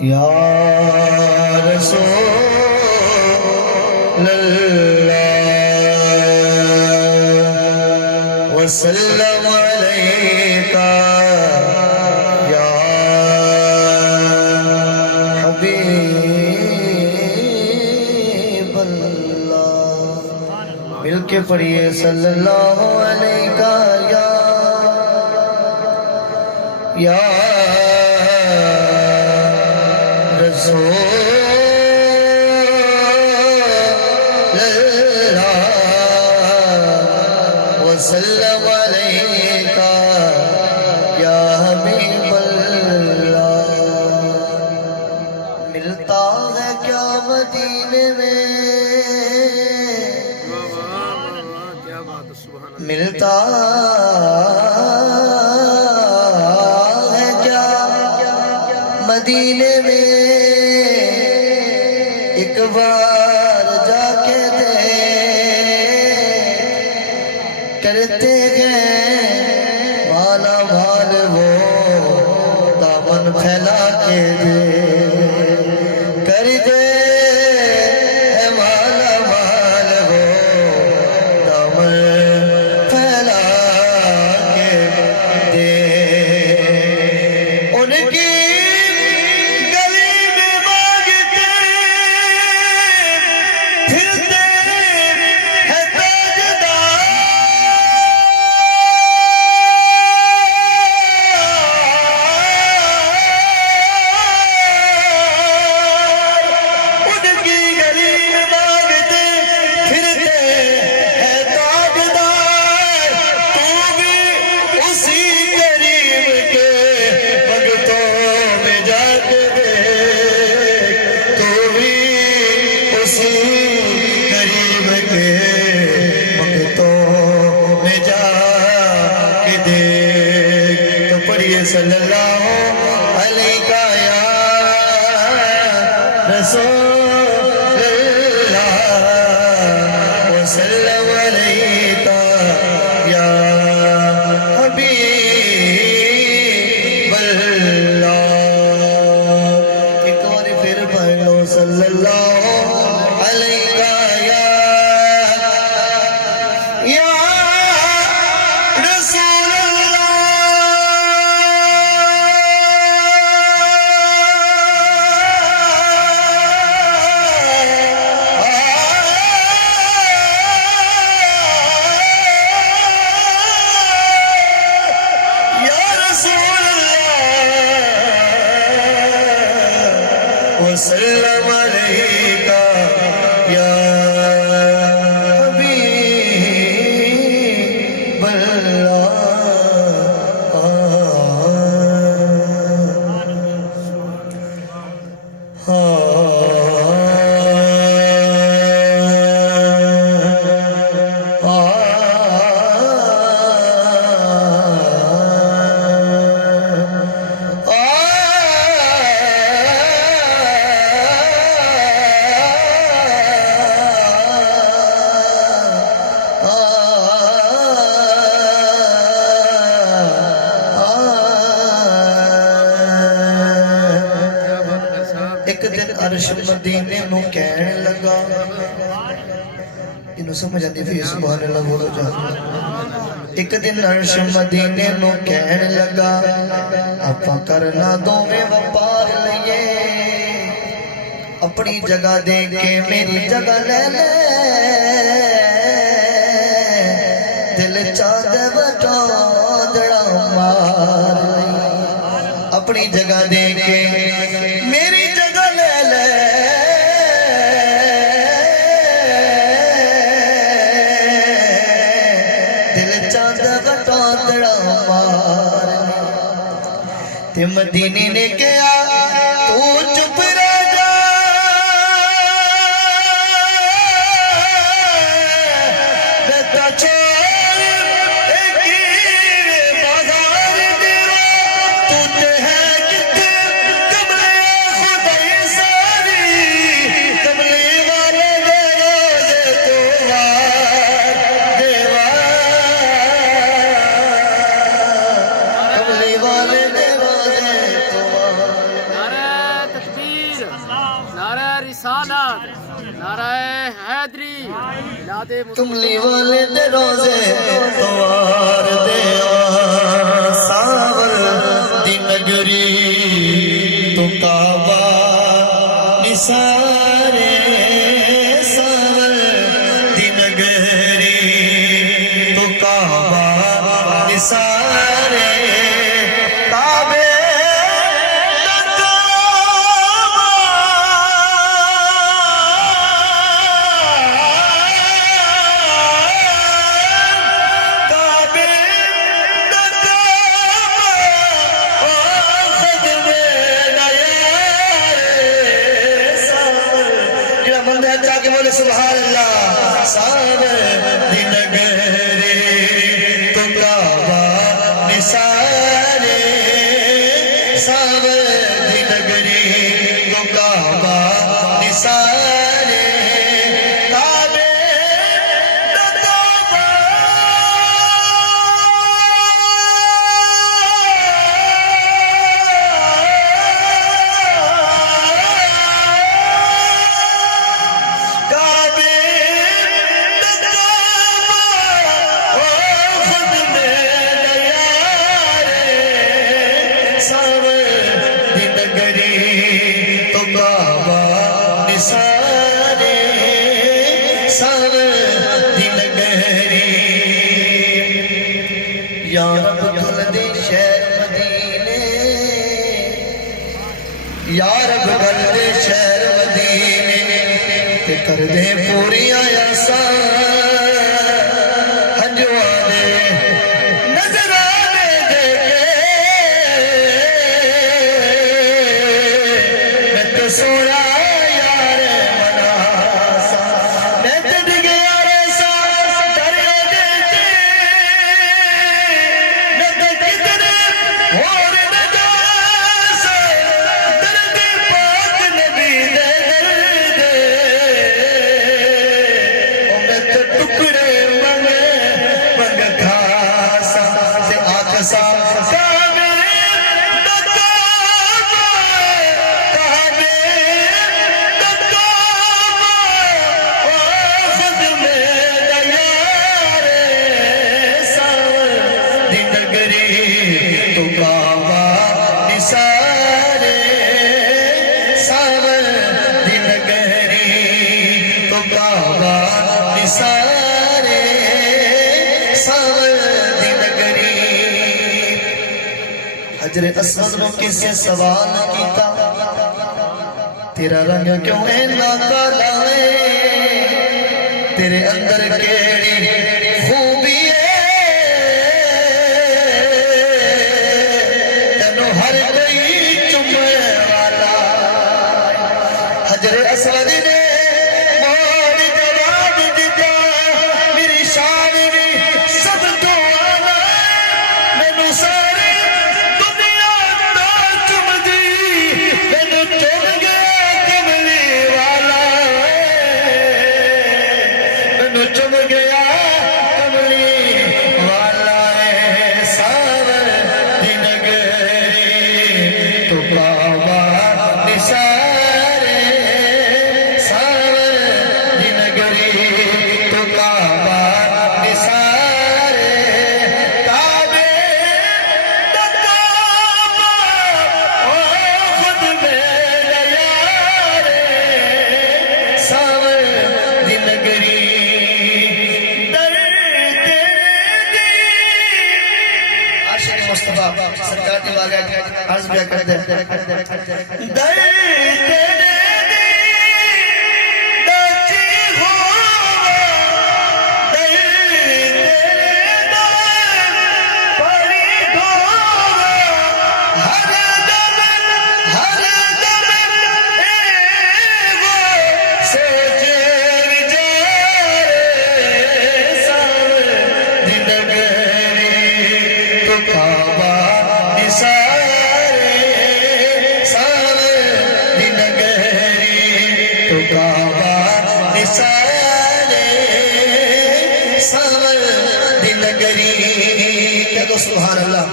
یا رسول اللہ وسلم علیکہ یا حبیب اللہ۔ مل کے پڑھیے صلی اللہ علیہ یا رسول اللہ وسلم علیکہ یا حبیب اللہ۔ ملتا ہے کیا مدینے میں، ملتا ہے کیا مدینے میں، ایک بار جا کے دیکھ، کرتے گئے مالا مال وہ دامن پھیلا کے دے، کر دے مالا مال وہ دامن پھیلا کے دے۔ ان کی صلی اللہ علیہ یا رسول اللہ وسلم علیکہ یا حبیب اللہ۔ ایک بار پھر پڑھ لو صلی اللہ علیہ یا رسول وسلم علیکہ یا حبیب اللہ۔ ایک دن عرش مدینے نو کہنے لگا، انہوں سمجھ آتی پھر سبحان اللہ بولو جا۔ ایک دن عرش مدینے نو کہنے لگا، اپا کرنا دو میں وپار لئے، اپنی جگہ دے کے میری جگہ لے لے، دل چاہتے بٹاندڑا مار لئے، اپنی جگہ دے کے میری تے مدینے نے کہا تو چپ رہ جا، رتا چھوڑ ایک بازار دیرا، تو تے ہے کتے قبلے خدای ساری، قبلے والے دے روزے تو وار دیوار، قبلے والے دے روزے تو وار کملی والے دے روزے توار دے ساور دی نگری تو کعبہ نثارے ساور دی نگری تو کعبہ نثارے کعبے سبحان اللہ ساور دی نگری تو کعبہ نثارے ساور دی نگری تو کعبہ نثارے کعبے یا رب کھل دے شہر مدینے یا رب کھل دے شہر مدینے تے کر دے پوری آیا ہنجوانے نظرانے دے کے میں تو سویا حجر اسود نو کسی سوال نہ کیتا تیرا رنگ کیوں اینا کالا ہے تیرے اندر کیڑی خوبی ہے تینو ہر کوئی چمے والا حجر اسود نے سرکار دیوا گیا عرض بیا کر دے سبحان اللہ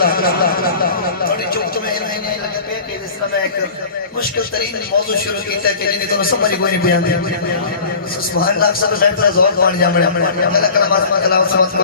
تھوڑی چوک تمہیں نہیں لگا پہ کہ اس طرح میں ایک مشکل ترین موضوع شروع کیتا ہے کہ جنہیں تو سمجھ کوئی نہیں بیان دیا سبحان اللہ اکثر میں پر زور دوان جامڑے اللہ کلمات کلام سمت